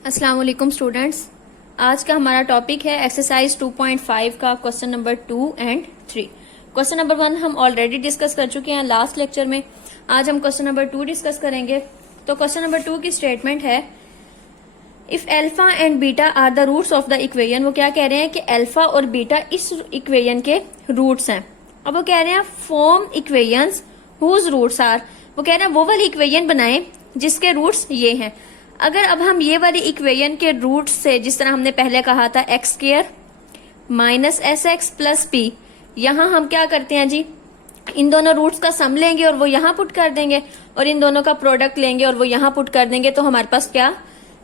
अस्सलाम वालेकुम स्टूडेंट्स। आज का हमारा टॉपिक है एक्सरसाइज 2.5 का question number 2 and 3। Question number 1 हम ऑलरेडी डिस्कस कर चुके हैं लास्ट लेक्चर में। आज हम क्वेश्चन नंबर 2 डिस्कस करेंगे। तो क्वेश्चन नंबर 2 की स्टेटमेंट है if alpha and beta are the roots of the equation. वो क्या कह रहे हैं कि अल्फा और बीटा इस इक्वेशन के रूट्स हैं। अब वो कह रहे हैं form equations whose roots are. वो कह रहे हैं वो वाली इक्वेशन बनाएं जिसके रूट्स ये हैं। अगर अब हम ये वाली इक्वेशन के रूट्स से, जिस तरह हमने पहले कहा था x square minus s x plus P, यहां हम क्या करते हैं जी, इन दोनों रूट्स का सम लेंगे और वो यहां पुट कर देंगे और इन दोनों का प्रोडक्ट लेंगे और वो यहां पुट कर देंगे। तो हमारे पास क्या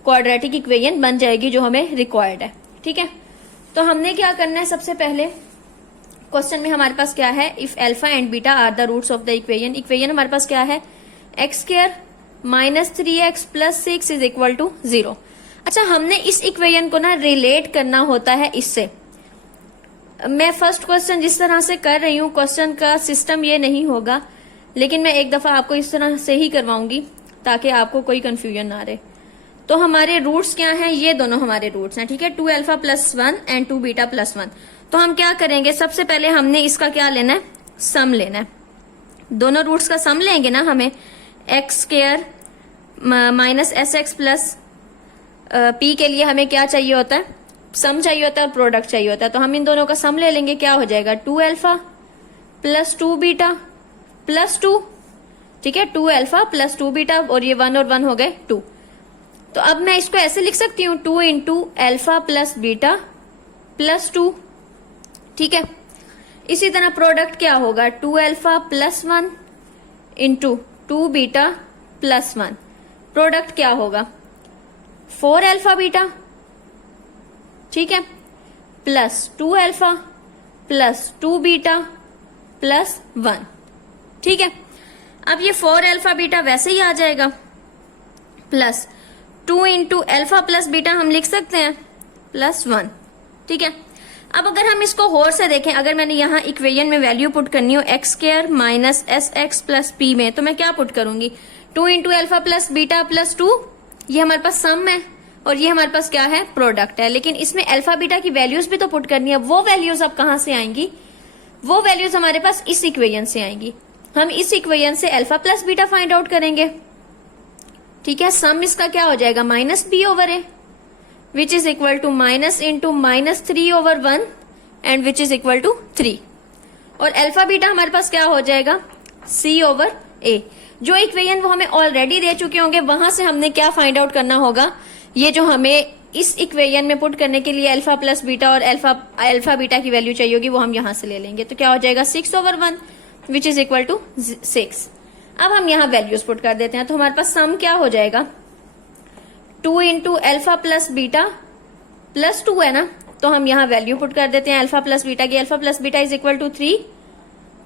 क्वाड्रेटिक इक्वेशन बन जाएगी जो हमें रिक्वायर्ड है। ठीक है, तो हमने क्या करना है, सबसे पहले क्वेश्चन में हमारे पास क्या है, if alpha and beta are the roots of the equation. Equation हमारे पास क्या है, x square minus 3x plus 6 is equal to 0। अच्छा, हमने इस इक्वेशन को ना रिलेट करना होता है इससे। मैं फर्स्ट क्वेश्चन जिस तरह से कर रही हूँ, क्वेश्चन का सिस्टम ये नहीं होगा, लेकिन मैं एक दफा आपको इस तरह से ही करवाऊंगी ताकि आपको कोई कंफ्यूजन ना रहे। तो हमारे रूट्स क्या हैं, ये दोनों हमारे रूट्स हैं। ठीक है, 2 alpha plus 1 and 2 beta plus 1। तो हम क्या करेंगे, सबसे पहले हमने इसका क्या लेना है, सम लेना है। दोनों रूट्स का सम लेंगे ना हमें, x square minus s x plus P के लिए हमें क्या चाहिए होता है, सम चाहिए होता है और प्रोडक्ट चाहिए होता है। तो हम इन दोनों का सम ले लेंगे, क्या हो जाएगा 2 अल्फा प्लस 2 बीटा प्लस 2। ठीक है, 2 अल्फा प्लस 2 बीटा और ये 1 और 1 हो गए 2। तो अब मैं इसको ऐसे लिख सकती हूँ 2 into alpha plus beta plus 2। ठीक है, इसी तरह प्रोडक्ट क्या होगा, 2 alpha plus 1 into 2 beta plus 1। Product क्या होगा 4 अल्फा बीटा, ठीक है, plus 2 alpha plus 2 beta plus 1। ठीक है, अब ये 4 अल्फा बीटा वैसे ही आ जाएगा, plus 2 into alpha plus beta हम लिख सकते हैं प्लस 1। ठीक है, अब अगर हम इसको और से देखें, अगर मैंने यहां इक्वेशन में वैल्यू पुट करनी हो x square minus s x plus P में, तो मैं क्या पुट करूंगी, 2 into alpha plus beta plus 2, ये हमारे पास सम है और ये हमारे पास क्या है, प्रोडक्ट है। लेकिन इसमें अल्फा बीटा की वैल्यूज भी तो पुट करनी है। वो वैल्यूज अब कहां से आएंगी, वो वैल्यूज हमारे पास इस इक्वेशन से आएंगी। हम इस इक्वेशन से alpha plus beta find out करेंगे। ठीक है, सम इसका क्या हो जाएगा, minus B over A which is equal to minus into minus 3 over 1 and which is equal to 3। और अल्फा बीटा हमारे पास क्या हो जाएगा, सी ओवर ए। जो इक्वेशन वो हमें ऑलरेडी दे चुके होंगे, वहां से हमने क्या फाइंड आउट करना होगा, ये जो हमें इस इक्वेशन में पुट करने के लिए अल्फा प्लस बीटा और अल्फा बीटा की वैल्यू चाहिए होगी, वो हम यहां से ले लेंगे। तो क्या हो जाएगा 6 over 1 which is equal to 6। अब हम यहां वैल्यूज पुट कर देते हैं, तो हमारे पास सम क्या हो जाएगा, 2 into alpha plus beta plus 2 है ना, तो हम यहां वैल्यू पुट कर देते हैं अल्फा प्लस बीटा की। Alpha plus beta is equal to 3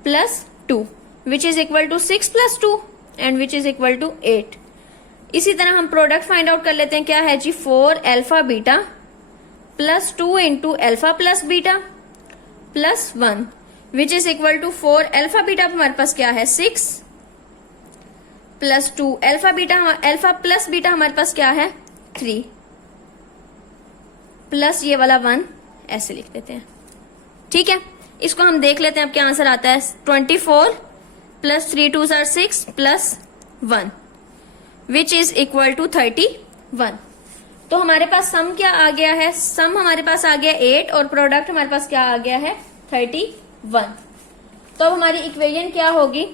plus 2 which is equal to 6 plus 2 and which is equal to 8। इसी तरह हम प्रोडक्ट फाइंड आउट कर लेते हैं, क्या है जी, 4 alpha beta plus 2 into alpha plus beta plus 1 which is equal to 4 alpha beta हमारे पास क्या है 6 plus 2 alpha beta, alpha plus beta हमारे पास क्या है 3 प्लस ये वाला 1, ऐसे लिख देते हैं। ठीक है, इसको हम देख लेते हैं अब क्या आंसर आता है, 24 plus 3 2 are 6 plus 1 which is equal to 31। तो हमारे पास सम क्या आ गया है, सम हमारे पास आ गया 8 और प्रोडक्ट हमारे पास क्या आ गया है 31। तो अब हमारी इक्वेशन क्या होगी,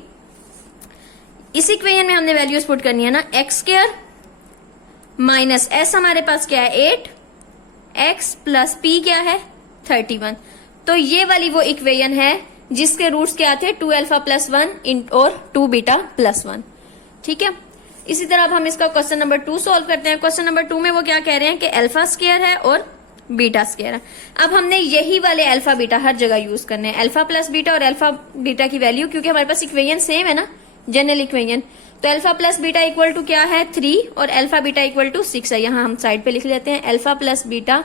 इस इक्वेशन में हमने वैल्यूज पुट करनी है ना, एक्स स्क्वायर माइनस एस हमारे पास क्या है 8, एक्स प्लस पी क्या है 31। तो ये वाली वो इक्वेशन है जिसके रूट्स क्या थे 2 अल्फा प्लस 1 और 2 बीटा प्लस 1। ठीक है, इसी तरह अब हम इसका क्वेश्चन नंबर 2 सॉल्व करते हैं। क्वेश्चन नंबर 2 में वो क्या कह रहे हैं कि अल्फा स्क्वायर है और बीटा स्क्वायर है। अब हमने यही वाले अल्फा बीटा हर जगह यूज करने हैं, अल्फा प्लस बीटा और अल्फा बीटा की वैल्यू, क्योंकि हमारे पास इक्वेशन सेम है ना, जनरल इक्वेशन। तो alpha plus beta equal to क्या है 3 और अल्फा बीटा इक्वल टू 6 है। यहां हम साइड पे लिख लेते हैं, अल्फा प्लस बीटा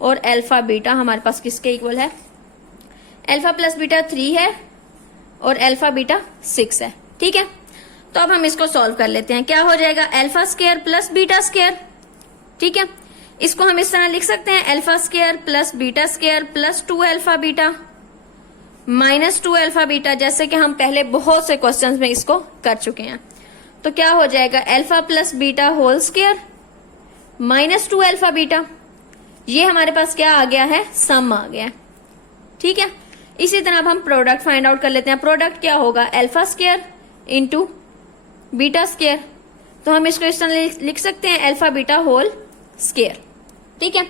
और अल्फा बीटा हमारे पास किसके इक्वल है, अल्फा प्लस बीटा 3 है और अल्फा बीटा 6 है। ठीक है, तो अब हम इसको सॉल्व कर लेते हैं। क्या हो जाएगा, alpha square plus beta square ठीक है, इसको हम इस तरह लिख सकते हैं alpha square plus beta square plus 2 alpha beta minus 2 alpha beta, जैसे कि हम पहले बहुत से क्वेश्चंस में इसको कर चुके हैं। तो क्या हो जाएगा alpha plus beta whole square minus 2 alpha beta, ये हमारे पास क्या आ गया है, सम आ गया है। ठीक है, इसी तरह अब हम प्रोडक्ट फाइंड आउट कर लेते हैं। प्रोडक्ट क्या होगा, alpha square into beta square, तो हम इसको इस तरह लिख सकते हैं अल्फा बीटा होल स्क्वायर। ठीक है,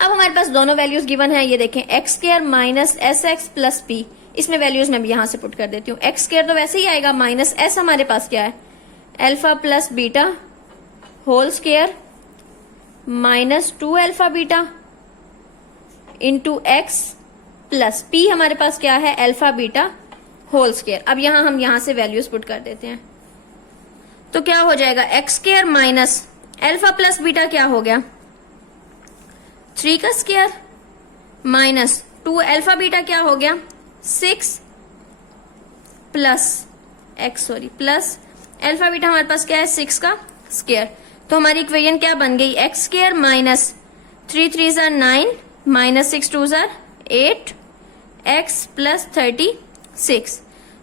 अब हमारे पास दोनों वैल्यूज गिवन है, ये देखें x square minus s x plus P, इसमें वैल्यूज मैं भी यहां से पुट कर देती हूँ। एक्स स्क्वायर तो वैसे ही आएगा, माइनस एस हमारे पास क्या है, alpha plus beta whole square minus 2 alpha beta into x plus p हमारे पास क्या है, अल्फा बीटा होल स्क्वायर। अब हम यहां से वैल्यूज पुट कर देते हैं, तो क्या हो जाएगा x square minus alpha plus beta क्या हो गया 3 का स्क्वायर माइनस 2 अल्फा बीटा क्या हो गया 6 प्लस अल्फा बीटा हमारे पास क्या है 6 का स्क्वायर। तो हमारी इक्वेशन क्या बन गई, एक्स स्क्वायर माइनस 3 3 ज़ा 9 माइनस 6 2 ज़ा 8 एक्स प्लस 36।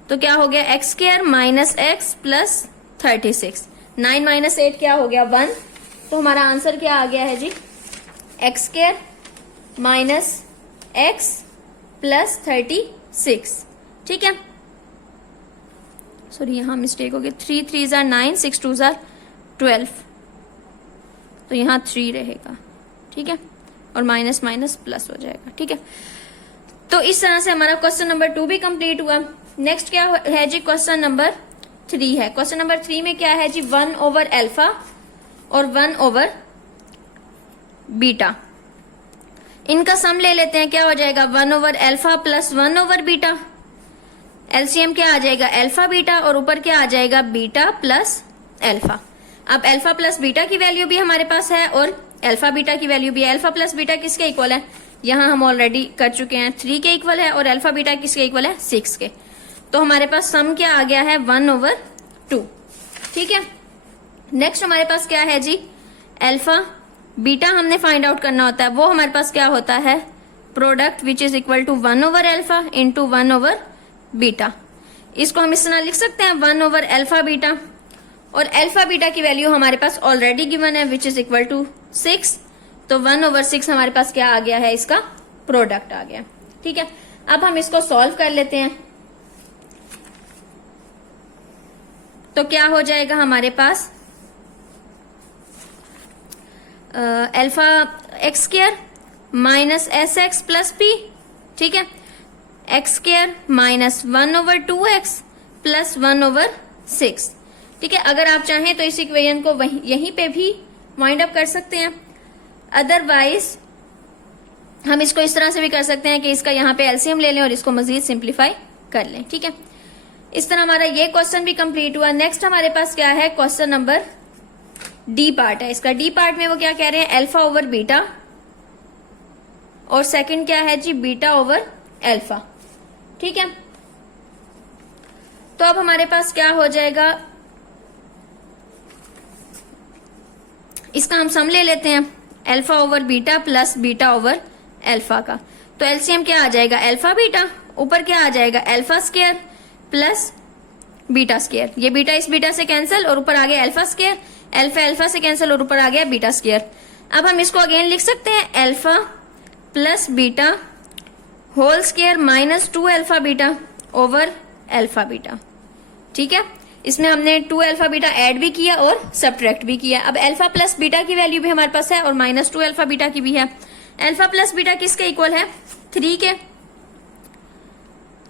तो क्या हो गया x square minus x plus 36, 9 minus 8 क्या हो गया 1। तो हमारा आंसर क्या आ गया है जी, x square minus x plus 36। ठीक है, सॉरी यहां मिस्टेक हो गई, 3 3 ज़ा 9 6 2 ज़ा 12, तो यहां 3 रहेगा। ठीक है, और माइनस माइनस प्लस हो जाएगा। ठीक है, तो इस तरह से हमारा क्वेश्चन नंबर 2 भी कंप्लीट हुआ। नेक्स्ट क्या है जी, क्वेश्चन नंबर 3 है। क्वेश्चन नंबर 3 में क्या है जी, 1 ओवर अल्फा और 1 ओवर बीटा, इनका सम ले लेते हैं। क्या हो जाएगा 1 over alpha plus 1 over beta, LCM क्या आ जाएगा अल्फा बीटा, और ऊपर क्या आ जाएगा बीटा प्लस अल्फा। अब अल्फा प्लस बीटा की वैल्यू भी हमारे पास है और अल्फा बीटा की वैल्यू भी है। अल्फा प्लस बीटा किसके इक्वल है, यहां हम ऑलरेडी कर चुके हैं 3 के इक्वल है, और अल्फा बीटा किसके इक्वल है 6 के। तो हमारे पास सम क्या आ गया है 1 ओवर 2। ठीक है, नेक्स्ट हमारे पास क्या है जी, अल्फा बीटा हमने फाइंड आउट करना होता है, वो हमारे पास क्या होता है product which is equal to 1 over alpha into 1 over beta. इसको हम इस तरह लिख सकते हैं 1 ओवर अल्फा बीटा, और अल्फा बीटा की वैल्यू हमारे पास ऑलरेडी गिवन है विच इज इक्वल टू 6, तो 1 ओवर 6 हमारे पास क्या आ गया है, इसका प्रोडक्ट आ गया। ठीक है, अब हम इसको सॉल्व कर लेते हैं। तो क्या हो जाएगा हमारे पास alpha x square minus s x plus p. ठीक है, x square minus 1 over 2x plus 1 over 6। ठीक है, अगर आप चाहें तो इस इक्वेशन को यहीं पे भी वाइंड अप कर सकते हैं, अदरवाइज हम इसको इस तरह से भी कर सकते हैं कि इसका यहाँ पे एलसीएम ले लें और इसको मजीद सिंप्लीफाई कर लें। ठीक है, इस तरह हमारा ये क्वेश्चन भी कंप्लीट हुआ। नेक्स्ट हमारे पास क्या है, क्वेश्चन नंबर डी पार्ट है। इसका डी पार्ट में वो क्या कह रहे हैं, अल्फा ओवर बीटा, और सेकंड क्या है जी बीटा ओवर अल्फा। ठीक है, तो अब हमारे पास क्या हो जाएगा, इसका हम सम ले लेते हैं alpha over beta plus beta over alpha का। तो एलसीएम क्या आ जाएगा अल्फा बीटा, ऊपर क्या आ जाएगा alpha square plus beta square, ये बीटा इस बीटा से कैंसिल और ऊपर आ गया अल्फा स्क्वायर, अल्फा अल्फा से कैंसिल और ऊपर आ गया बीटा स्क्वायर। अब हम इसको अगेन लिख सकते हैं alpha plus beta whole square minus 2 alpha beta over alpha beta. ठीक है, इसमें हमने 2 अल्फा बीटा ऐड भी किया और सब्ट्रैक्ट भी किया। अब अल्फा प्लस बीटा की वैल्यू भी हमारे पास है और माइनस 2 अल्फा बीटा की भी है। अल्फा प्लस बीटा किसके इक्वल है 3 के,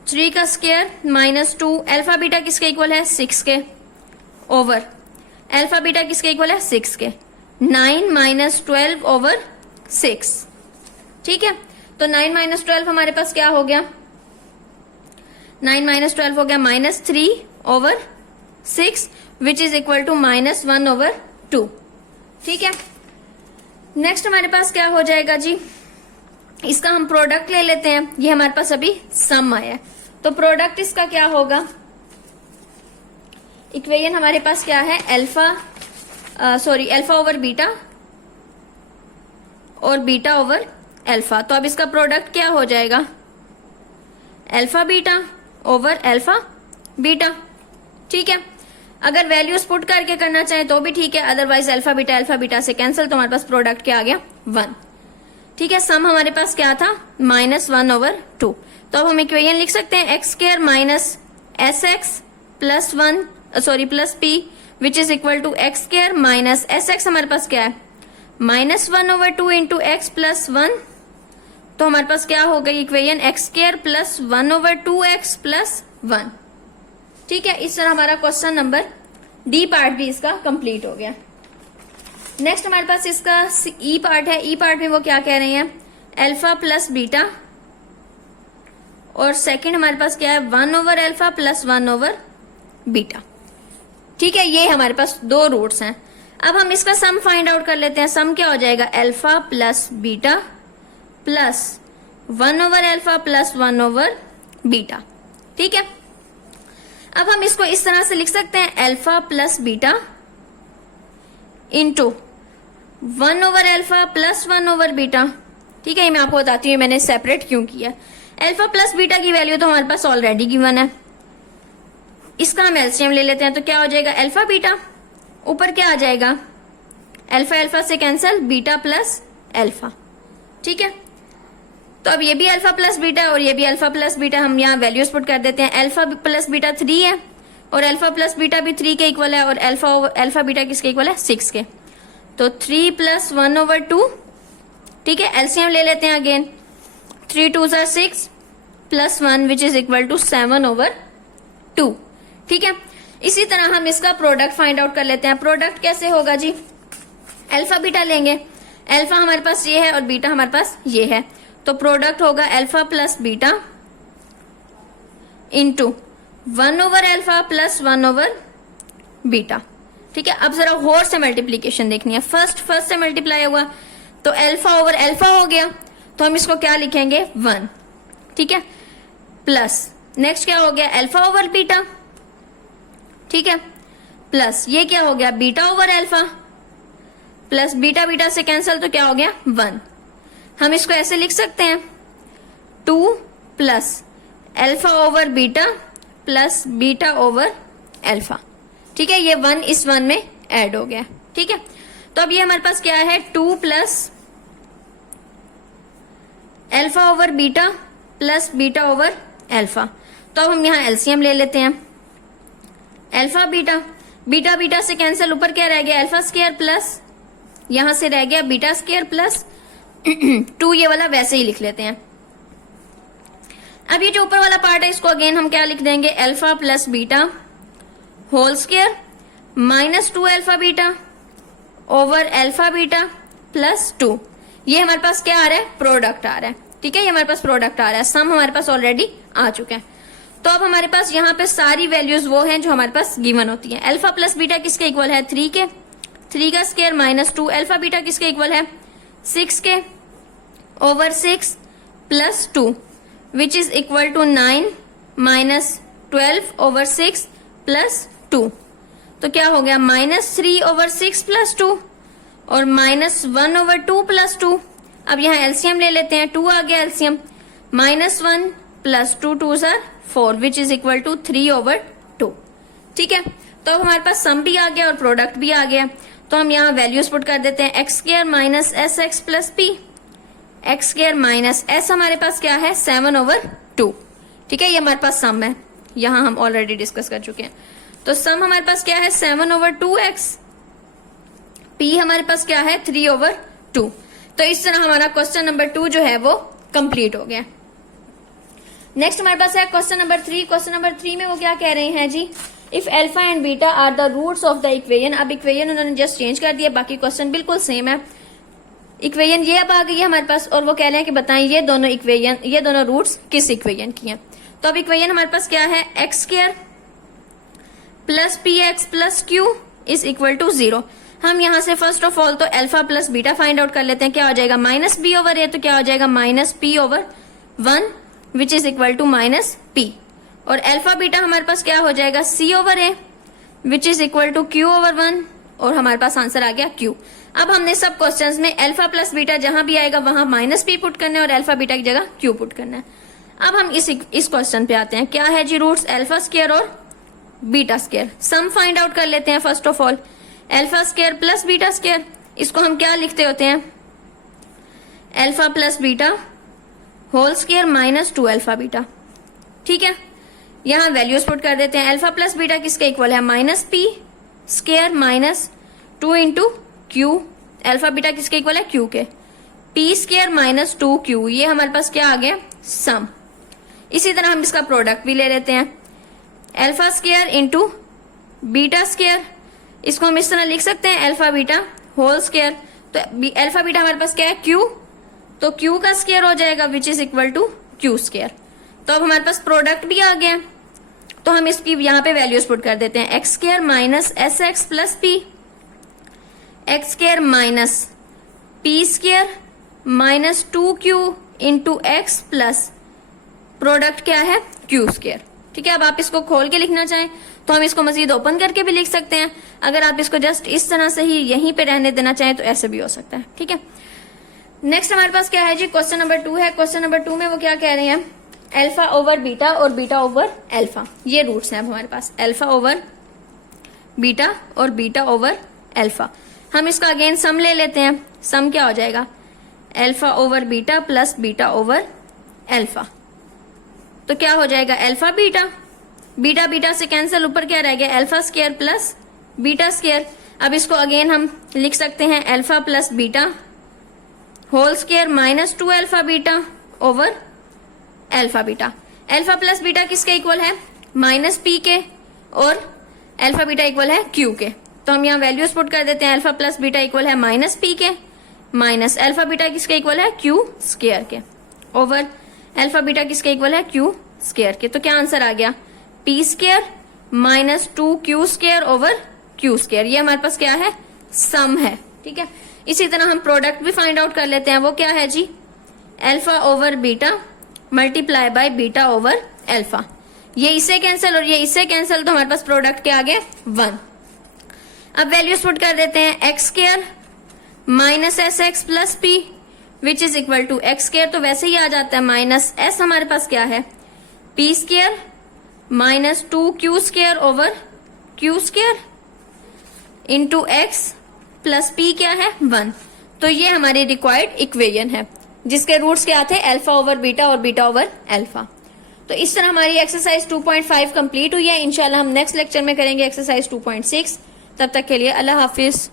3 का स्क्वायर माइनस 2, अल्फा बीटा किसके इक्वल है 6 के, ओवर अल्फा बीटा किसके इक्वल है 6 के, 9 माइनस 12 ओवर 6। ठीक है, तो 9 माइनस 12 हमारे पास क्या हो गया, 9 माइनस 12 हो गया minus 3 over 6 which is equal to minus 1 over 2। ठीक है, नेक्स्ट हमारे पास क्या हो जाएगा जी, इसका हम प्रोडक्ट ले लेते हैं। ये हमारे पास अभी सम आया है, तो प्रोडक्ट इसका क्या होगा, इक्वेशन हमारे पास क्या है अल्फा ओवर बीटा और बीटा ओवर अल्फा। तो अब इसका प्रोडक्ट क्या हो जाएगा, alpha beta over alpha beta. ठीक है, अगर वैल्यूज पुट करके करना चाहें तो भी ठीक है, अदरवाइज अल्फा बीटा से कैंसिल, तो हमारे पास प्रोडक्ट क्या आ गया 1। ठीक है, सम हमारे पास क्या था -1/2। तो अब हम इक्वेशन लिख सकते हैं x square minus s x plus p which is equal to x square minus s x. हमारे पास क्या है -1/2 इंटू एक्स प्लस 1। तो हमारे पास क्या हो गई equation x square plus 1/2x plus 1। ठीक है, इस तरह हमारा क्वेश्चन नंबर डी पार्ट भी इसका कंप्लीट हो गया। नेक्स्ट हमारे पास इसका ई पार्ट है। ई पार्ट में वो क्या कह रहे हैं, अल्फा प्लस बीटा, और सेकंड हमारे पास क्या है 1/अल्फा प्लस 1/बीटा। ठीक है, ये हमारे पास दो रूट्स हैं। अब हम इसका सम फाइंड आउट कर लेते हैं। सम क्या हो जाएगा, alpha plus beta plus alpha plus beta. ठीक है, अब हम इसको इस तरह से लिख सकते हैं alpha plus beta into alpha plus beta. ठीक है, मैं आपको बताती हूँ मैंने सेपरेट क्यों किया। अल्फा प्लस बीटा की वैल्यू तो हमारे पास ऑलरेडी गिवन है, इसका हम एलसीएम ले लेते हैं। तो क्या हो जाएगा अल्फा बीटा, ऊपर क्या आ जाएगा अल्फा अल्फा से कैंसिल, बीटा प्लस अल्फा। ठीक है, तो अब ये भी अल्फा प्लस बीटा और ये भी अल्फा प्लस बीटा, हम यहाँ वैल्यूज पुट कर देते हैं। अल्फा प्लस बीटा 3 है और अल्फा प्लस बीटा भी 3 के इक्वल है, और अल्फा बीटा किसके इक्वल है 6 के। तो 3 प्लस 1/2। ठीक है, एलसीएम ले लेते हैं अगेन, 3 2 ज़ा 6 plus 1 which is equal to 7/2। ठीक है, इसी तरह हम इसका प्रोडक्ट फाइंड आउट कर लेते हैं। प्रोडक्ट कैसे होगा जी, अल्फा बीटा लेंगे, अल्फा हमारे पास ये है और बीटा हमारे पास ये है, तो प्रोडक्ट होगा alpha plus beta into alpha plus beta. ठीक है, अब जरा और से मल्टीप्लीकेशन देखनी है। फर्स्ट से मल्टीप्लाई हुआ तो अल्फा ओवर अल्फा हो गया, तो हम इसको क्या लिखेंगे 1। ठीक है, प्लस नेक्स्ट क्या हो गया अल्फा ओवर बीटा। ठीक है, प्लस ये क्या हो गया beta over alpha, plus beta beta से कैंसिल, तो क्या हो गया 1। हम इसको ऐसे लिख सकते हैं 2 plus alpha over beta plus beta over alpha. ठीक है, ये 1 इस 1 में ऐड हो गया। ठीक है, तो अब ये हमारे पास क्या है 2 plus alpha over beta plus beta over alpha. तो अब हम यहाँ एलसीएम ले लेते हैं। अल्फा बीटा, बीटा बीटा से कैंसिल, ऊपर क्या रह गया अल्फा स्क्वायर प्लस यहां से रह गया बीटा स्क्वायर प्लस 2, ये वाला वैसे ही लिख लेते हैं। अब ये जो ऊपर वाला पार्ट है इसको अगेन हम क्या लिख देंगे alpha plus beta whole square minus 2 alpha beta over alpha beta plus 2। ये हमारे पास क्या आ रहा है प्रोडक्ट आ रहा है। ठीक है, ये हमारे पास प्रोडक्ट आ रहा है, सम हमारे पास ऑलरेडी आ चुका है। तो अब हमारे पास यहाँ पे सारी वैल्यूज वो हैं जो हमारे पास गिवन होती हैं। अल्फा प्लस बीटा किसके इक्वल है 3 के, 3 का स्क्वायर माइनस 2। अल्फा बीटा किसके इक्वल है 6 के over 6 plus 2 which is equal to 9 minus 12 over 6 plus 2। तो क्या हो गया -3 ओवर 6 प्लस 2 और -1/2 प्लस 2। अब यहाँ एलसीएम ले लेते हैं, 2 आ गया एलसीएम, -1 प्लस 2 2 ज़ा 4 विच इज इक्वल टू 3/2। ठीक है, तो अब हमारे पास सम भी आ गया और प्रोडक्ट भी आ गया। तो हम यहाँ वैल्यूज पुट कर देते हैं x square minus s x plus p, x square minus S हमारे पास क्या है 7/2। ठीक है, ये हमारे पास सम है, यहाँ हम ऑलरेडी डिस्कस कर चुके हैं। तो सम हमारे पास क्या है 7/2x, पी हमारे पास क्या है 3/2। तो इस तरह हमारा क्वेश्चन नंबर 2 जो है वो कंप्लीट हो गया। नेक्स्ट हमारे पास है क्वेश्चन नंबर 3। क्वेश्चन नंबर 3 में वो क्या कह रहे हैं जी, if alpha and beta are the roots of the equation. अब इक्वेशन उन्होंने जस्ट चेंज कर दिया, बाकी क्वेश्चन बिल्कुल सेम है। इक्वेशन ये अब आ गई है हमारे पास और वो कह रहे हैं कि बताएं ये दोनों रूट्स किस इक्वेशन की हैं। तो अब इक्वेशन हमारे पास क्या है x square plus p x plus q is equal to 0। हम यहाँ से फर्स्ट ऑफ ऑल तो alpha plus beta find out कर लेते हैं। क्या हो जाएगा माइनस बी ओवर ए, तो क्या हो जाएगा -p/1 which is equal to -p। और अल्फा बीटा हमारे पास क्या हो जाएगा c/a which is equal to q/1 और हमारे पास आंसर आ गया q। अब हमने सब क्वेश्चंस में अल्फा प्लस बीटा जहां भी आएगा वहां माइनस पी पुट करना है और अल्फा बीटा की जगह क्यू पुट करना है। अब हम इस क्वेश्चन पे आते हैं, क्या है जी रूट्स अल्फा स्क्वायर और beta square. Sum find out कर लेते हैं। First of all alpha square plus beta square, इसको हम क्या लिखते होते हैं, alpha plus beta whole square minus 2 alpha beta. ठीक है, यहां वैल्यूज पुट कर देते हैं। अल्फा प्लस बीटा किसके इक्वल है, minus p square minus 2 into q. Alpha beta किसके इक्वल है, क्यू के। पी स्क्वायर माइनस 2 क्यू, ये हमारे पास क्या आ गया, सम। इसी तरह हम इसका प्रोडक्ट भी ले लेते हैं, alpha square into beta square, इसको हम इस तरह लिख सकते हैं अल्फा बीटा होल स्क्वायर। तो अल्फा बीटा हमारे पास क्या है, क्यू, तो क्यू का स्क्वायर हो जाएगा which is equal to q square. तो अब हमारे पास प्रोडक्ट भी आ गया, तो हम इसकी यहां पे वैल्यूज पुट कर देते हैं, x square minus s x plus p, x square minus p square minus 2q into x plus product क्या है, क्यू स्क्वायर। ठीक है, अब आप इसको खोल के लिखना चाहें तो हम इसको मजीद ओपन करके भी लिख सकते हैं। अगर आप इसको जस्ट इस तरह से ही यहीं पे रहने देना चाहें तो ऐसे भी हो सकता है। ठीक है, नेक्स्ट हमारे पास क्या है जी, क्वेश्चन नंबर 2 है। क्वेश्चन नंबर 2 में वो क्या कह रहे हैं, अल्फा ओवर बीटा और बीटा ओवर अल्फा, ये रूट्स हैं अब हमारे पास, अल्फा ओवर बीटा और बीटा ओवर अल्फा। हम इसका अगेन सम ले लेते हैं। सम क्या हो जाएगा, alpha over beta plus beta over alpha. तो क्या हो जाएगा, अल्फा बीटा, बीटा बीटा से कैंसिल, ऊपर क्या रह गया, alpha square plus beta square. अब इसको अगेन हम लिख सकते हैं alpha plus beta whole square minus 2 alpha beta over alpha beta. Alpha plus beta किसके इक्वल है, माइनस पी के, और अल्फा बीटा इक्वल है क्यू के। तो हम यहाँ वैल्यूज पुट कर देते हैं, अल्फा प्लस बीटा इक्वल है माइनस पी के माइनस अल्फा बीटा किसके इक्वल है, क्यू स्क्वायर के, ओवर अल्फा बीटा किसके इक्वल है, क्यू स्क्वायर के। तो क्या आंसर आ गया, P square minus 2q square over Q square. ये हमारे पास क्या है, सम है। ठीक है, इसी तरह हम प्रोडक्ट भी फाइंड आउट कर लेते हैं। वो क्या है जी, alpha over beta multiply by beta over alpha. ये इससे कैंसिल और ये इससे कैंसिल, तो हमारे पास प्रोडक्ट क्या आ गया, 1। अब वैल्यूज पुट कर देते हैं, x square minus s x plus p which is equal to x square, तो वैसे ही आ जाता है, माइनस एस हमारे पास क्या है, P square minus 2q square over Q square into x plus P क्या है, 1। तो ये हमारी रिक्वायर्ड इक्वेशन है जिसके रूट्स क्या थे, अल्फा ओवर बीटा और बीटा ओवर अल्फा। तो इस तरह हमारी एक्सरसाइज 2.5 कंप्लीट हुई है। इंशाल्लाह हम नेक्स्ट लेक्चर में करेंगे एक्सरसाइज 2.6। तब तक के लिए अल्लाह हाफिज।